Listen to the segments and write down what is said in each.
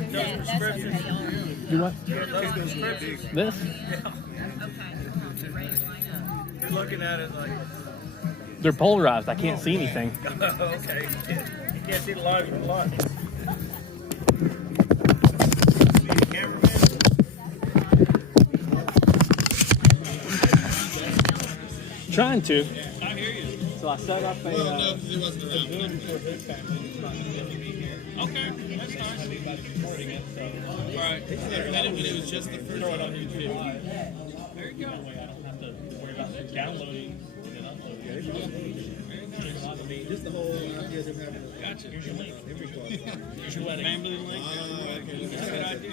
there. Those prescriptions. Do what? Those prescriptions. This? Yeah. You're looking at it like. They're polarized. I can't see anything. Okay. You can't see the light. Trying to. I hear you. So I set up a. No, because it wasn't around. Okay, that's nice. Right. And it was just the first one on YouTube. There you go. I don't have to worry about downloading and uploading. Just the whole idea of having a Gotcha. Here's your link. every car. Here's your wedding. Family link. That's a good idea.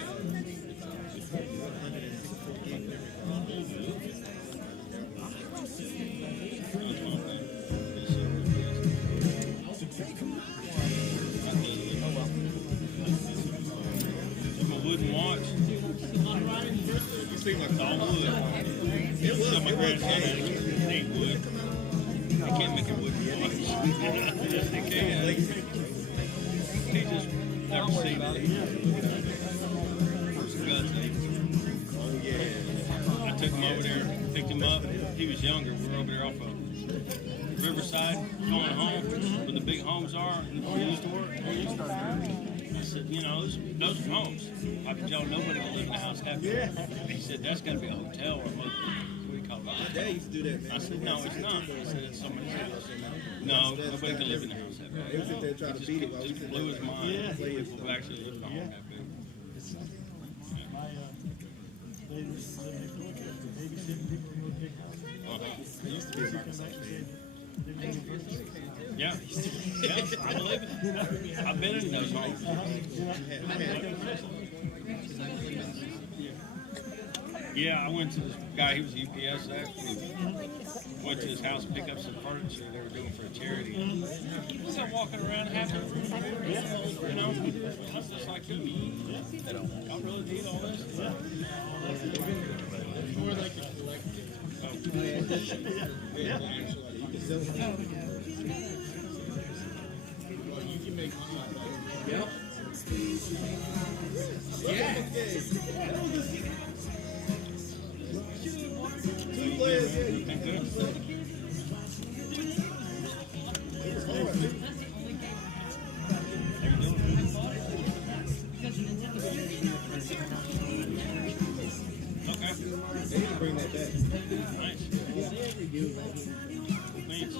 Wooden watch. You seem like All wood. it was. My grandfather ain't wood. They can't make a wooden watch. Yes, they can. He just never seen it. Oh yeah. I took him over there, picked him up. He was younger. We were over there off of Riverside, going home, where the big homes are, and where he used to work. I said, you know, those are homes. I could tell nobody can live in a house half. Yeah. He said, that's got to be a hotel or a motel. That's what he called My it. dad used to do that, man. I said, no, it's not. I said, it's somebody's house. No, nobody can live in a house that They would sit there big. trying to beat it while we Just sit blew his there. mind. People who actually live in a home that big. It used to be a Microsoft. Yeah. Yeah, I believe it. I've been in those homes. Yeah, I went to this guy, he was UPS actually. Went to his house to pick up some furniture they were doing for a charity. He was there walking around having, you know, I was just like, I really need all this. Or they could collect it. Yeah. You can sell it. Well, you can make money on that. Yep. Yeah. Two players, yeah. You can do it. It's hard. Okay. They need to bring that back. Nice. Thanks.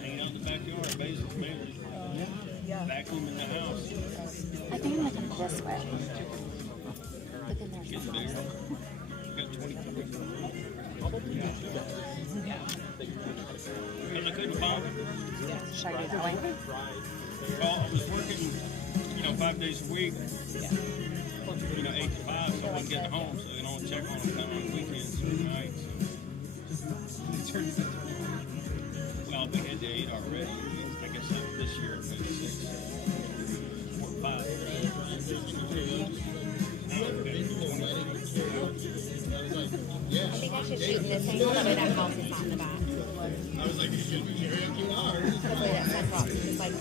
Hanging out in the backyard, basically. Vacuum in the house. I think I'm looking this way. But then there's Getting bigger. Got 24. And I couldn't find it. should I do that way? Well, I was working, 5 days a week, 8 to 5, so I wasn't getting home, so they don't check on them kind of on weekends or nights. Well, we had to 8 already. I guess this year maybe 6 or 5. I think I should shoot this thing. Hopefully that house is not in the back. I was like, you're hard. Hopefully that's my problem. It's like,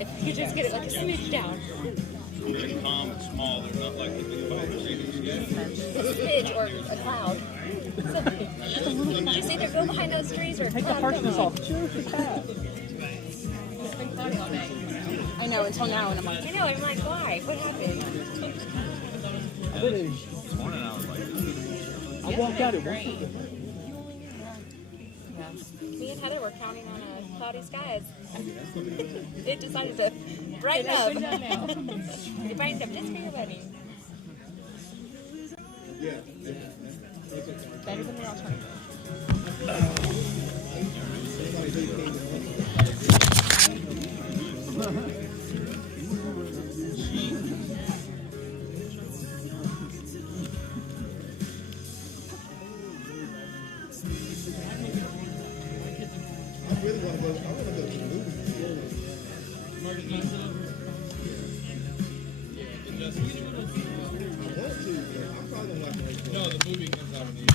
if you just get it like a smidge down. Very calm and small. They're not like the big fighters. A smidge or a cloud. So, did you see them go behind those trees or a Take the cloud? harshness off. Choose the cat. It's been cloudy all day. I know, until now, and I'm like, I know, I'm like, why? What happened? I did it. I walked out at one. Yeah. Me and Heather were counting on cloudy skies. It decided to brighten up. It brightened up just for your wedding. Yeah. Better than the alternative. I really want to go. I want to go to the movies. No, the movie comes out in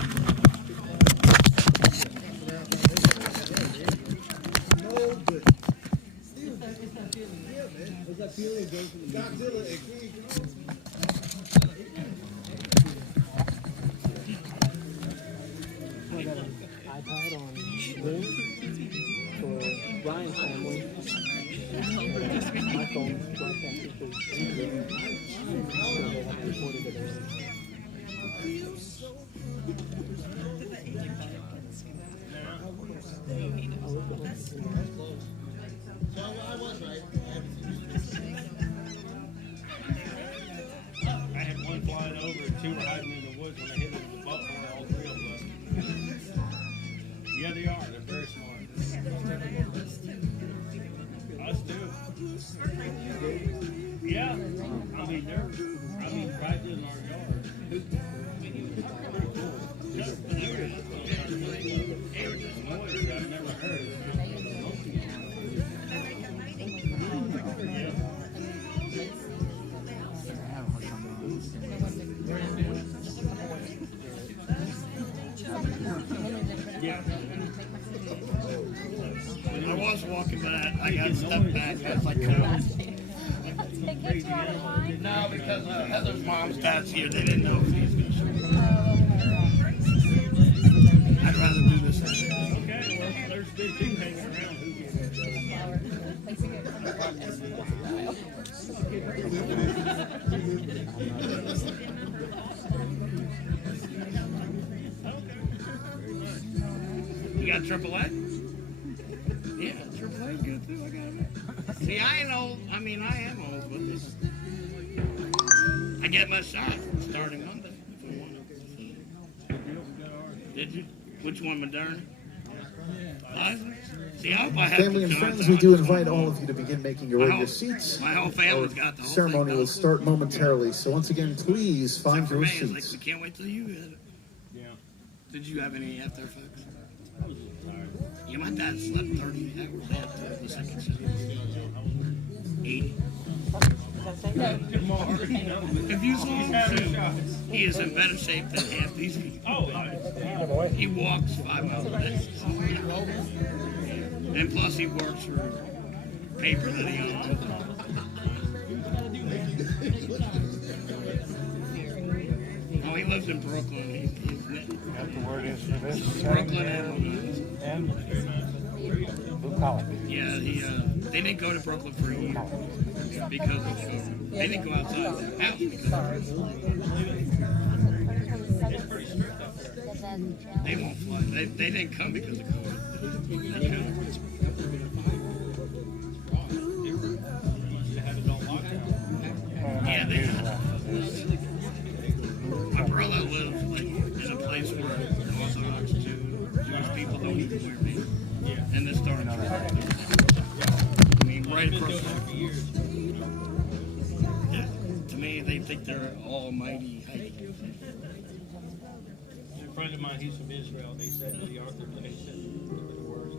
No, but still, yeah, man. What's that feeling? Godzilla and King Kong. I got an iPad on Zoom for Ryan's family. My phone broadcasting for YouTube. So they have recorded it. I had one flying over and two were hiding in the woods when I hit it with the buffalo. All three of them left. Yeah, they are. They're very smart. Us too. Yeah. I mean, they're right in our yard. Pretty cool. Just the noise I've never heard. Yeah. I was walking, but I got stepped back. I was like, come on. They kicked you out of line? No, because Heather's mom's dad's here. They didn't know if he was going to show up. I'd rather do this. Okay, well, there's big things hanging around. Who gives You got AAA? Yeah, AAA's good too. I got it. See, I ain't old. I mean, I am old, but this, I get my shot starting Monday if we want it. Did you? Which one, Moderna? Pfizer? See, I hope I have Family and the friends, Johnson. we do invite all of you to begin making your way to your seats. My whole family's got the whole Ceremony thing will done. start momentarily, so once again, please find Except for your me, it's like, seats. we can't wait till you get it. Yeah. Did you have any after effects? I was a little tired. Yeah, my dad slept 30 hours after the second shift. 80. If you saw him, he is in better shape than half these people. Oh, He walks 5 miles a day. And plus he works for paper that he owns. Oh, he lives in Brooklyn. He's The word is for this. Brooklyn and Blue collar. yeah, they didn't go to Brooklyn for a year because of COVID. They didn't go outside their house because of they won't fly. They didn't come because of COVID. They couldn't. Yeah, they my brother lives like in a place where Orthodox Jewish people don't even wear makeup. And this started I mean, right across the yeah, to me, they think they're almighty. a friend of mine, he's from Israel. They said that the Arthur, they said the words.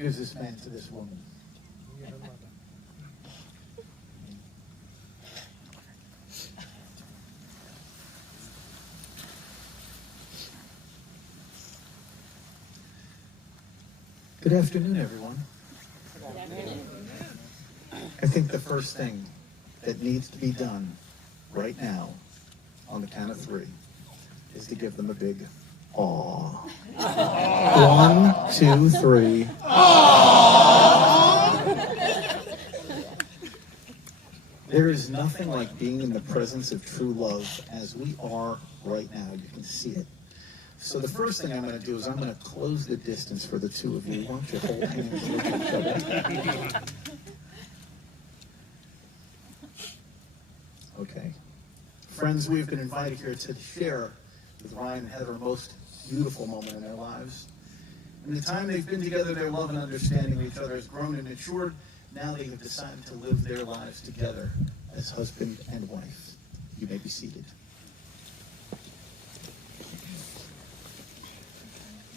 gives this man to this woman? Good afternoon, everyone. I think the first thing that needs to be done right now, on the count of 3, is to give them a big aw. 1, 2, 3. There is nothing like being in the presence of true love as we are right now. You can see it. So the first thing I'm going to do is I'm going to close the distance for the two of you. Why don't you hold hands with each other? Okay. Friends, we've been invited here to share with Ryan and Heather a most beautiful moment in their lives. In the time they've been together, their love and understanding of each other has grown and matured. Now they have decided to live their lives together as husband and wife. You may be seated.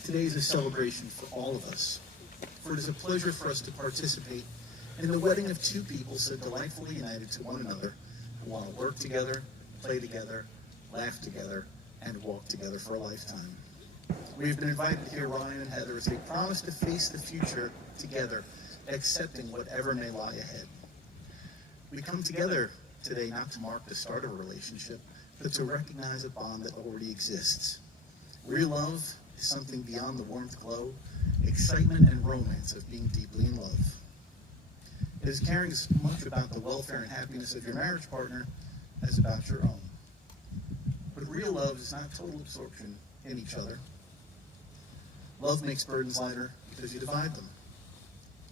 Today is a celebration for all of us, for it is a pleasure for us to participate in the wedding of two people so delightfully united to one another, who want to work together, play together, laugh together, and walk together for a lifetime. We've been invited to hear Ryan and Heather as they promise to face the future together, accepting whatever may lie ahead. We come together today not to mark the start of a relationship, but to recognize a bond that already exists. Real love is something beyond the warmth, glow, excitement, and romance of being deeply in love. It is caring as much about the welfare and happiness of your marriage partner as about your own. But real love is not total absorption in each other. Love makes burdens lighter because you divide them.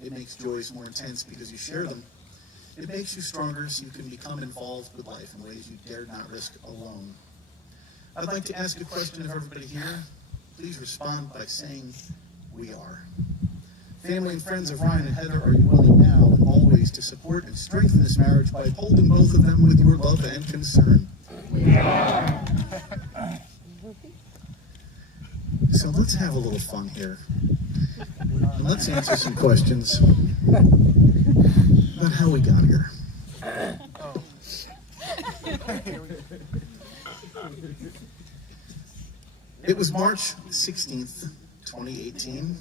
It makes joys more intense because you share them. It makes you stronger so you can become involved with life in ways you dared not risk alone. I'd like to ask a question of everybody here. Please respond by saying, "We are." Family and friends of Ryan and Heather, are you willing now and always to support and strengthen this marriage by upholding both of them with your love and concern? We are. So let's have a little fun here. And let's answer some questions about how we got here. It was March 16th, 2018,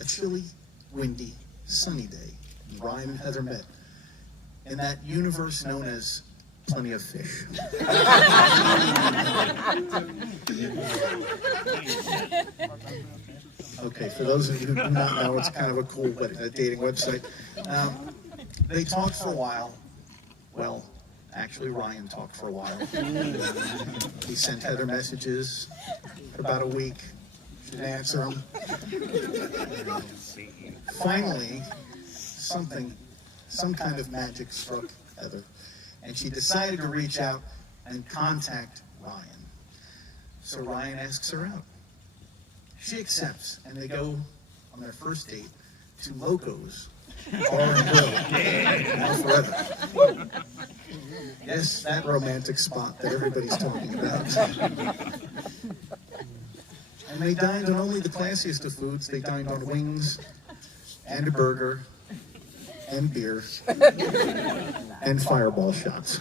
a chilly, windy, sunny day, and Ryan and Heather met in that universe known as Plenty of Fish. Okay, for those of you who do not know, it's kind of a cool dating website. They talked for a while. Well, actually, Ryan talked for a while. He sent Heather messages for about a week. She didn't answer them. Finally, some kind of magic struck Heather, and she decided to reach out and contact Ryan. So Ryan asks her out. She accepts, and they go on their first date to Loco's Bar and Grill. Now forever. Yes, that romantic spot that everybody's talking about. And they dined on only the classiest of foods. They dined on wings, and a burger, and beer, and fireball shots.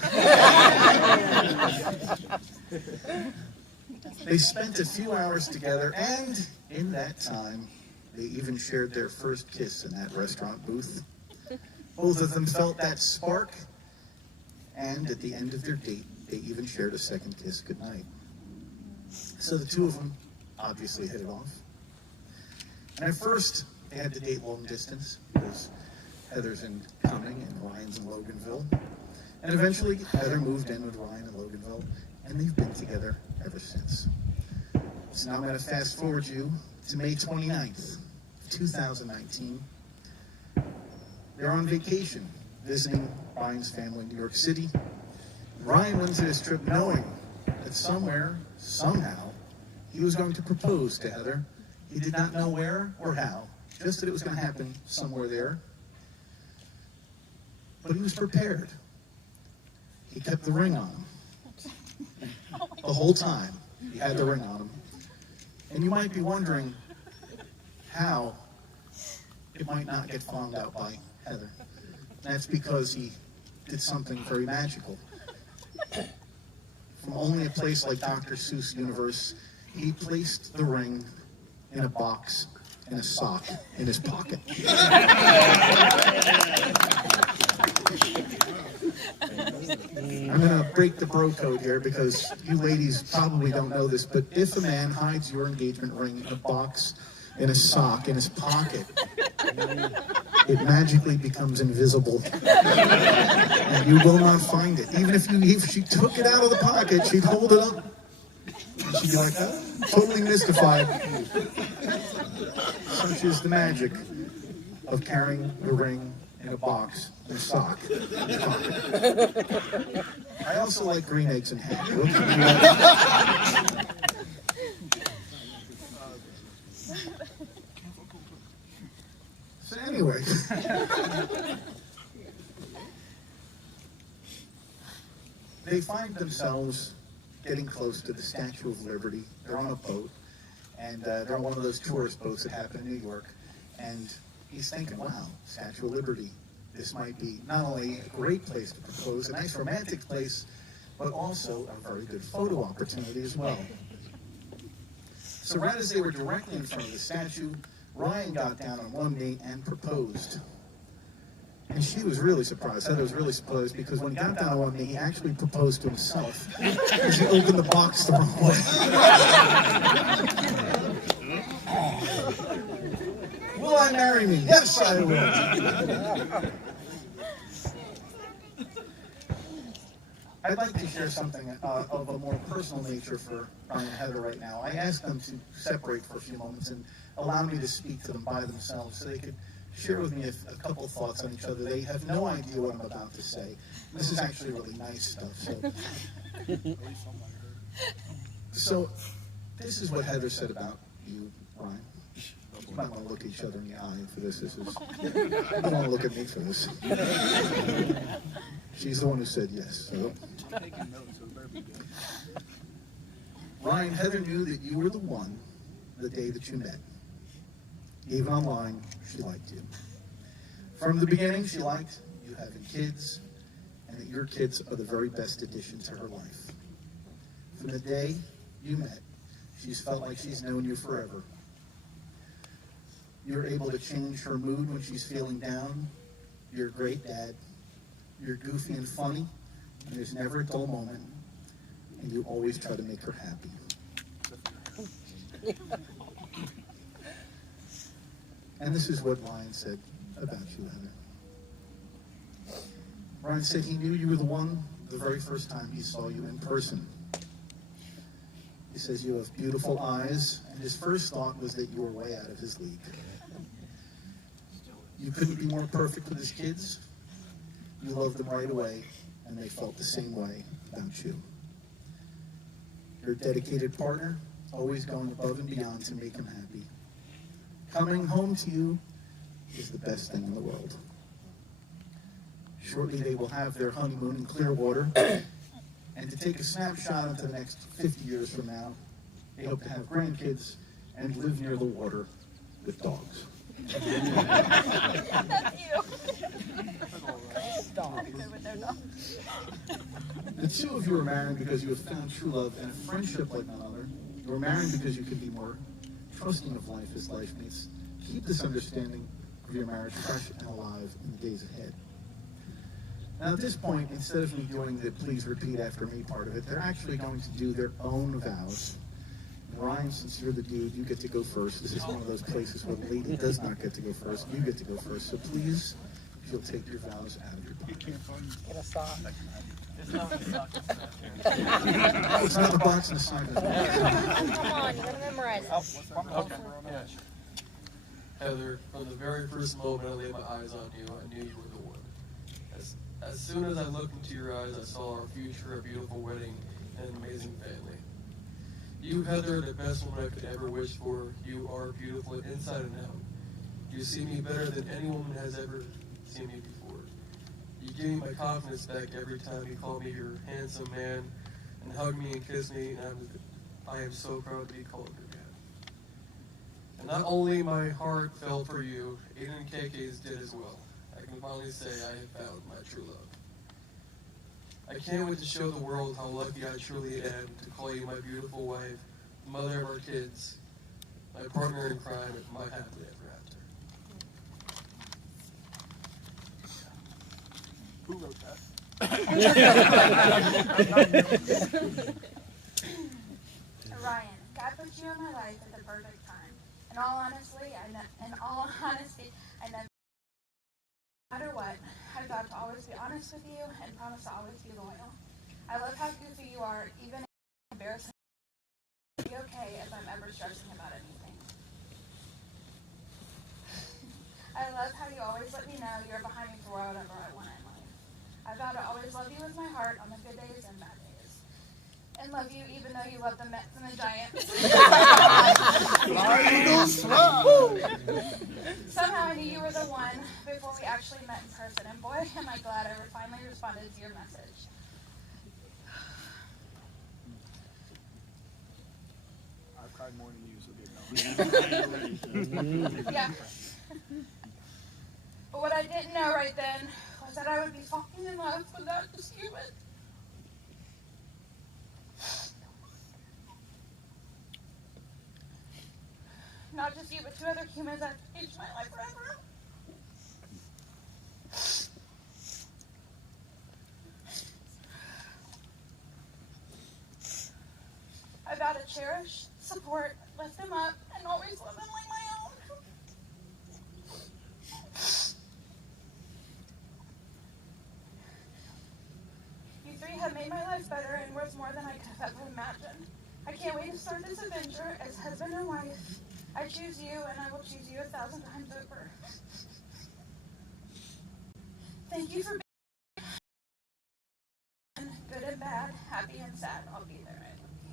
They spent a few hours together, and in that time, they even shared their first kiss in that restaurant booth. Both of them felt that spark, and at the end of their date, they even shared a second kiss goodnight. So the two of them obviously hit it off. And at first, they had to date long distance, because Heather's in Cumming and Ryan's in Loganville. And eventually, Heather moved in with Ryan in Loganville, and they've been together ever since. So now I'm going to fast forward you to May 29th, 2019. They're on vacation, visiting Ryan's family in New York City. Ryan went into this trip knowing that somewhere, somehow, he was going to propose to Heather. He did not know where or how, just that it was going to happen somewhere there. But he was prepared. He kept the ring on him. The whole time, he had the ring on him. And you might be wondering how, it might not get found out by Heather. That's because he did something very magical. From only a place like Dr. Seuss' universe, he placed the ring in a box in a sock in his pocket. I'm going to break the bro code here because you ladies probably don't know this, but if a man hides your engagement ring in a box in a sock in his pocket, it magically becomes invisible. And you will not find it. Even if she took it out of the pocket, she'd hold it up. And she'd be like, totally mystified. Such is the magic of carrying the ring in a box in a sock in your pocket. I also like green eggs and ham. So anyway, they find themselves getting close to the Statue of Liberty. They're on a boat, and they're on one of those tourist boats that happen in New York. And he's thinking, wow, Statue of Liberty, this might be not only a great place to propose, a nice romantic place, but also a very good photo opportunity as well. So right as they were directly in front of the statue, Ryan got down on one knee and proposed. And she was really surprised. Heather was really surprised because when he got down on one knee, he actually proposed to himself because he opened the box the wrong way. Will I marry me? Yes, I will. I'd like to share something of a more personal nature for Ryan and Heather right now. I asked them to separate for a few moments and allow me to speak to them by themselves so they could share with me a couple thoughts on each other. They have no idea what I'm about to say. This is actually really nice stuff. So this is what Heather said about you, Ryan. You might want to look each other in the eye for this. You don't want to look at me for this. She's the one who said yes. So. Ryan, Heather knew that you were the one the day that you met. Even online, she liked you. From the beginning, she liked you having kids, and that your kids are the very best addition to her life. From the day you met, she's felt like she's known you forever. You're able to change her mood when she's feeling down. You're a great dad. You're goofy and funny, and there's never a dull moment, and you always try to make her happy. And this is what Ryan said about you, Heather. Ryan said he knew you were the one the very first time he saw you in person. He says you have beautiful eyes, and his first thought was that you were way out of his league. You couldn't be more perfect with his kids. You loved them right away, and they felt the same way about you. You're a dedicated partner, always going above and beyond to make him happy. Coming home to you is the best thing in the world. Shortly, they will have their honeymoon in Clearwater, and to take a snapshot into the next 50 years from now, they hope to have grandkids and live near the water with dogs. The two of you are married because you have found true love and a friendship like none other. You are married because you can be more trusting of life as life meets. Keep this understanding of your marriage fresh and alive in the days ahead. Now at this point, instead of me doing the please repeat after me part of it, they're actually going to do their own vows. Ryan, since you're the dude, you get to go first. This is one of those places where the lady does not get to go first. You get to go first. So please, if you'll take your vows out of your pocket. Get a sock. Oh, it's not the box in the side of the Come on, you gotta memorize it. Okay. Yeah. Heather, from the very first moment I laid my eyes on you, I knew you were the one. As soon as I looked into your eyes, I saw our future, a beautiful wedding, and an amazing family. You, Heather, are the best woman I could ever wish for. You are beautiful inside and out. You see me better than any woman has ever seen me before. You give me my confidence back every time you call me your handsome man and hug me and kiss me, and I am so proud to be called your dad. And not only my heart fell for you, Aiden and KK's did as well. I can finally say I have found my true love. I can't wait to show the world how lucky I truly am to call you my beautiful wife, mother of our kids, my partner in crime, and my happily ever after. Who wrote that? Ryan, God put you in my life at the perfect time. In all honesty, I never, no matter what, I vowed to always be honest with you and promise to always be loyal. I love how goofy you are, even if it's embarrassing. Be okay if I'm ever stressing about anything. I love how you always let me know you're behind me for whatever I want in life. I vow to always love you with my heart on the good days and bad days. And love you even though you love the Mets and the Giants. Somehow I knew you were the one before we actually met in person, and boy, am I glad I finally responded to your message. I've cried more than you, so Yeah. But what I didn't know right then was that I would be falling in love with that human. Not just you, but 2 other humans that changed my life forever. I vow to cherish, support, lift them up, and always love them like my own. You 3 have made my life better and worth more than I could have ever imagined. I can't wait to start this adventure as husband and wife. I choose you, and I will choose you 1,000 times over. Thank you for being good and bad, happy and sad. I'll be there. I love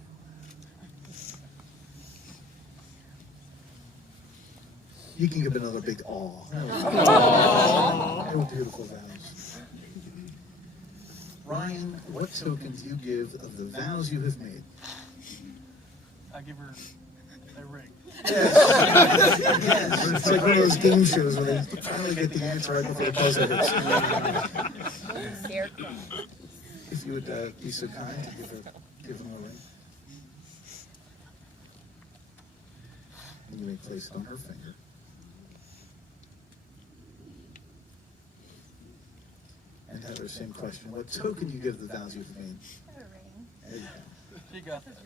you. You can give another big aw. Oh, beautiful vows. Ryan, what token do you give of the vows you have made? I give her a ring. Yes. Yes. It's like one of those game shows where they finally get the answer right before the buzzer hits. If you would be so kind to give them a ring. And you may place it on her finger. And Heather, same question. What token do you give the vows you've made? A ring. There you go. You got that.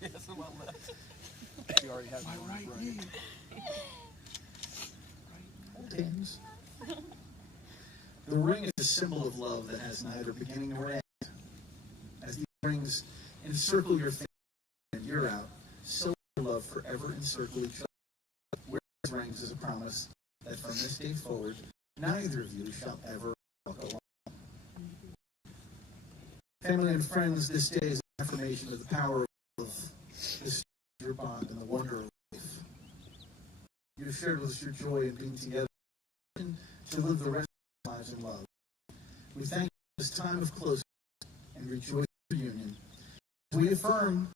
Yes, on my left. You already have my right knee. James. The ring is a symbol of love that has neither beginning nor end. As these rings encircle your finger and you're out, so will your love forever encircle each other. Wear these rings as a promise that from this day forward, neither of you shall ever walk alone. Family and friends, this day is an affirmation of the power of love, this your bond, and the wonder of life. You have shared with us your joy in being together to live the rest of our lives in love. We thank you for this time of closeness and rejoice in your union. We affirm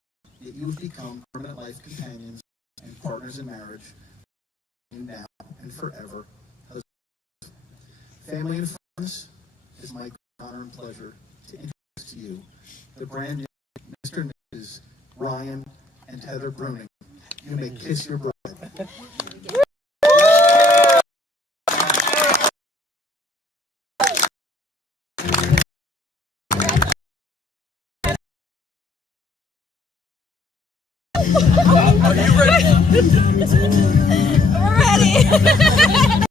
that you have become permanent life companions and partners in marriage, now and forever. Family and friends, it is my great honor and pleasure to introduce to you the brand new Mr. and Mrs. Ryan and Heather Bruning. You may kiss your bride. Are you ready? We're ready.